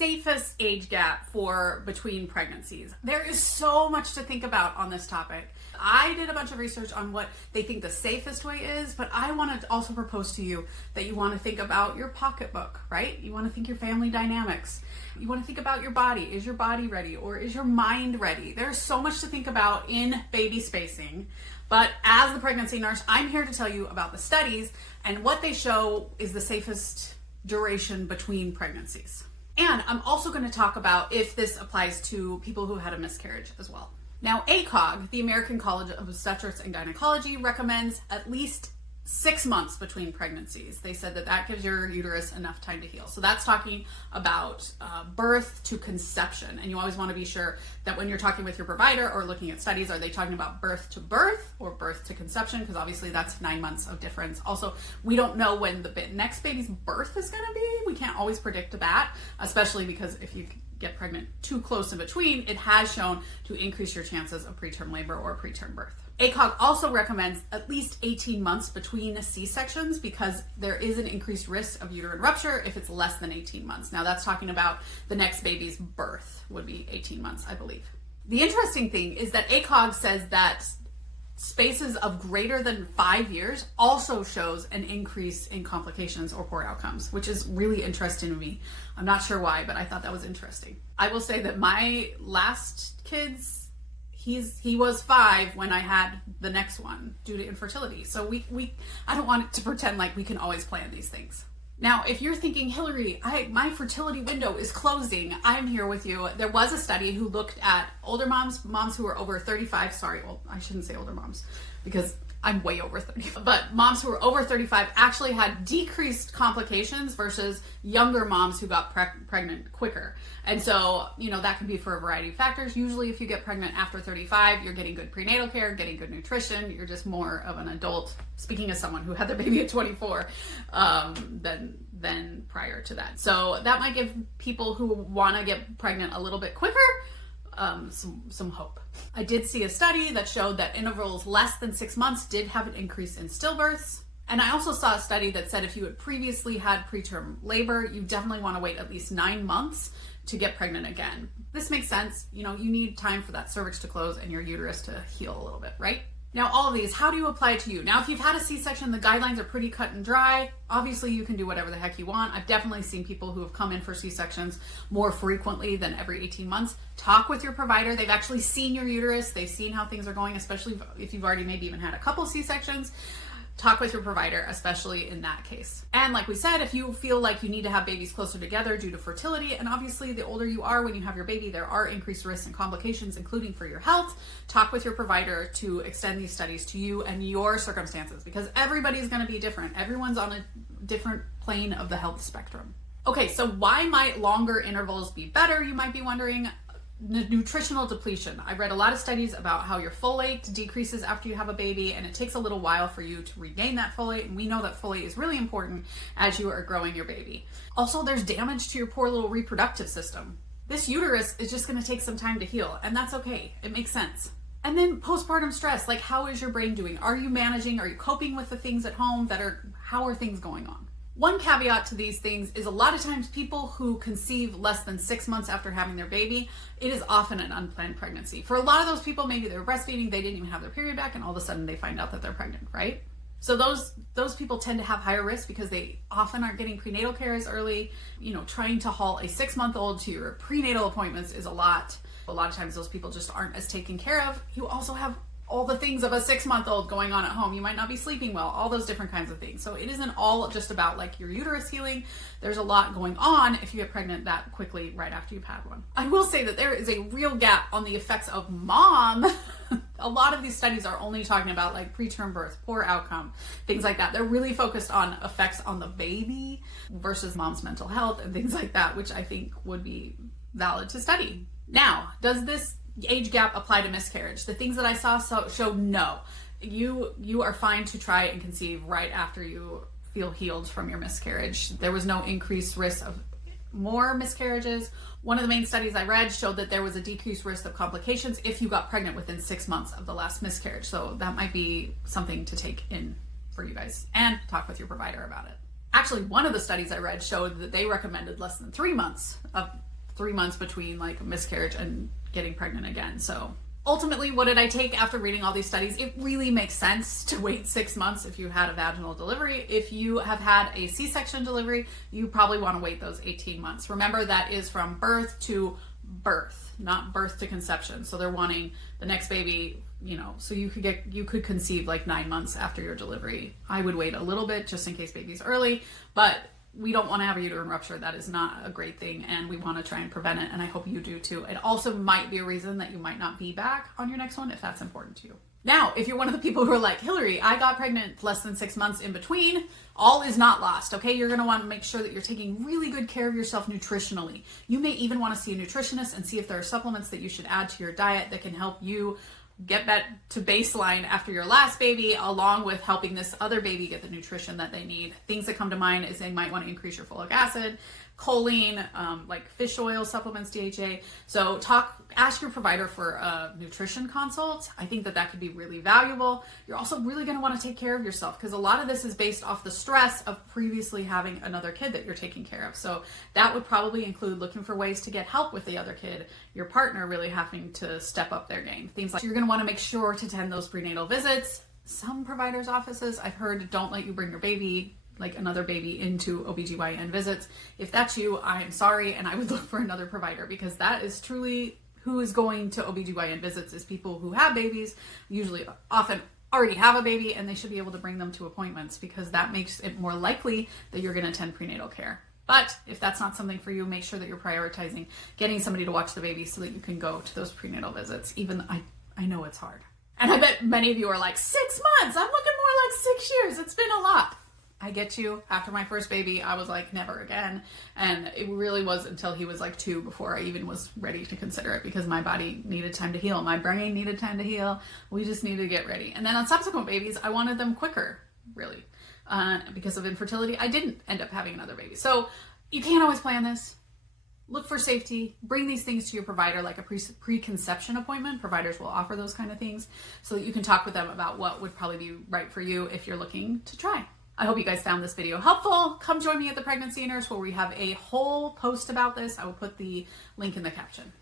safest age gap for between pregnancies. There is so much to think about on this topic. I did a bunch of research on what they think the safest way is, but I want to also propose to you that you want to think about your pocketbook, right? You want to think your family dynamics. You want to think about your body. Is your body ready, or is your mind ready? There's so much to think about in baby spacing. But as the pregnancy nurse, I'm here to tell you about the studies and what they show is the safest duration between pregnancies. And I'm also going to talk about if this applies to people who had a miscarriage as well. Now, ACOG, the American College of Obstetrics and Gynecology, recommends at least 6 months between pregnancies. They said that that gives your uterus enough time to heal. So that's talking about birth to conception. And you always want to be sure that when you're talking with your provider or looking at studies, are they talking about birth to birth or birth to conception? Because obviously that's 9 months of difference. Also, we don't know when the next baby's birth is going to be. We can't always predict that, especially because if you get pregnant too close in between, it has shown to increase your chances of preterm labor or preterm birth. ACOG also recommends at least 18 months between C-sections because there is an increased risk of uterine rupture if it's less than 18 months. Now that's talking about the next baby's birth would be 18 months, I believe. The interesting thing is that ACOG says that spaces of greater than 5 years also shows an increase in complications or poor outcomes, which is really interesting to me. I'm not sure why, but I thought that was interesting. I will say that my last kids, he was 5 when I had the next one due to infertility. So I don't want to pretend like we can always plan these things. Now, if you're thinking, Hillary, my fertility window is closing, I'm here with you. There was a study who looked at older moms who were over 35, I shouldn't say older moms because I'm way over 30, but moms who were over 35 actually had decreased complications versus younger moms who got pregnant quicker. And so, that can be for a variety of factors. Usually if you get pregnant after 35, you're getting good prenatal care, getting good nutrition, you're just more of an adult, speaking as someone who had their baby at 24, than prior to that. So that might give people who want to get pregnant a little bit quicker some hope. I did see a study that showed that intervals less than 6 months did have an increase in stillbirths. And I also saw a study that said if you had previously had preterm labor, you definitely want to wait at least 9 months to get pregnant again. This makes sense. You need time for that cervix to close and your uterus to heal a little bit, right? Now, all of these, how do you apply it to you? Now, if you've had a C-section, the guidelines are pretty cut and dry. Obviously, you can do whatever the heck you want. I've definitely seen people who have come in for C-sections more frequently than every 18 months. Talk with your provider. They've actually seen your uterus. They've seen how things are going, especially if you've already maybe even had a couple C-sections. Talk with your provider, especially in that case. And like we said, if you feel like you need to have babies closer together due to fertility, and obviously the older you are when you have your baby, there are increased risks and complications, including for your health. Talk with your provider to extend these studies to you and your circumstances, because everybody's going to be different. Everyone's on a different plane of the health spectrum. Okay, so why might longer intervals be better, you might be wondering? Nutritional depletion. I read a lot of studies about how your folate decreases after you have a baby, and it takes a little while for you to regain that folate, and we know that folate is really important as you are growing your baby. Also, there's damage to your poor little reproductive system. This uterus is just going to take some time to heal, and that's okay. It makes sense. And then postpartum stress, like how is your brain doing? Are you managing? Are you coping with the things at home how are things going on? One caveat to these things is a lot of times people who conceive less than 6 months after having their baby, it is often an unplanned pregnancy. For a lot of those people, maybe they're breastfeeding, they didn't even have their period back, and all of a sudden they find out that they're pregnant, right? So those people tend to have higher risk because they often aren't getting prenatal care as early. Trying to haul a 6-month-old to your prenatal appointments is a lot. A lot of times those people just aren't as taken care of. You also have all the things of a 6-month-old going on at home. You might not be sleeping well, all those different kinds of things. So it isn't all just about like your uterus healing. There's a lot going on if you get pregnant that quickly right after you've had one. I will say that there is a real gap on the effects of mom. A lot of these studies are only talking about like preterm birth, poor outcome, things like that. They're really focused on effects on the baby versus mom's mental health and things like that, which I think would be valid to study. Now, does this age gap apply to miscarriage? The things that I saw show no. You are fine to try and conceive right after you feel healed from your miscarriage. There was no increased risk of more miscarriages. One of the main studies I read showed that there was a decreased risk of complications if you got pregnant within 6 months of the last miscarriage. So that might be something to take in for you guys, and talk with your provider about it. Actually, one of the studies I read showed that they recommended less than 3 months, of 3 months between like miscarriage and getting pregnant again. So ultimately, what did I take after reading all these studies? It really makes sense to wait 6 months if you had a vaginal delivery. If you have had a C-section delivery, you probably want to wait those 18 months. Remember, that is from birth to birth, not birth to conception. So they're wanting the next baby, you know, so you could conceive like 9 months after your delivery. I would wait a little bit just in case baby's early, but we don't want to have a uterine rupture. That is not a great thing, and we want to try and prevent it, and I hope you do too. It also might be a reason that you might not be back on your next one if that's important to you. Now, if you're one of the people who are like, Hillary, I got pregnant less than 6 months in between, all is not lost, okay? You're going to want to make sure that you're taking really good care of yourself nutritionally. You may even want to see a nutritionist and see if there are supplements that you should add to your diet that can help you get that to baseline after your last baby, along with helping this other baby get the nutrition that they need. Things that come to mind is they might want to increase your folic acid, choline, like fish oil supplements, DHA. So ask your provider for a nutrition consult. I think that could be really valuable. You're also really going to want to take care of yourself, because a lot of this is based off the stress of previously having another kid that you're taking care of. So that would probably include looking for ways to get help with the other kid, your partner really having to step up their game. Things like, you're going to want to make sure to attend those prenatal visits. Some providers' offices, I've heard, don't let you bring your baby, like another baby, into OBGYN visits. If that's you, I am sorry, and I would look for another provider, because that is truly who is going to OBGYN visits, is people who have babies, usually often already have a baby, and they should be able to bring them to appointments, because that makes it more likely that you're going to attend prenatal care. But if that's not something for you, make sure that you're prioritizing getting somebody to watch the baby so that you can go to those prenatal visits. Even I know it's hard. And I bet many of you are like, 6 months? I'm looking more like 6 years. It's been a lot. I get you. After my first baby, I was like, never again. And it really was until he was like 2 before I even was ready to consider it, because my body needed time to heal. My brain needed time to heal. We just needed to get ready. And then on subsequent babies, I wanted them quicker, really. Because of infertility, I didn't end up having another baby. So you can't always plan this. Look for safety. Bring these things to your provider, like a preconception appointment. Providers will offer those kind of things, so that you can talk with them about what would probably be right for you if you're looking to try. I hope you guys found this video helpful. Come join me at the Pregnancy Nurse, where we have a whole post about this. I will put the link in the caption.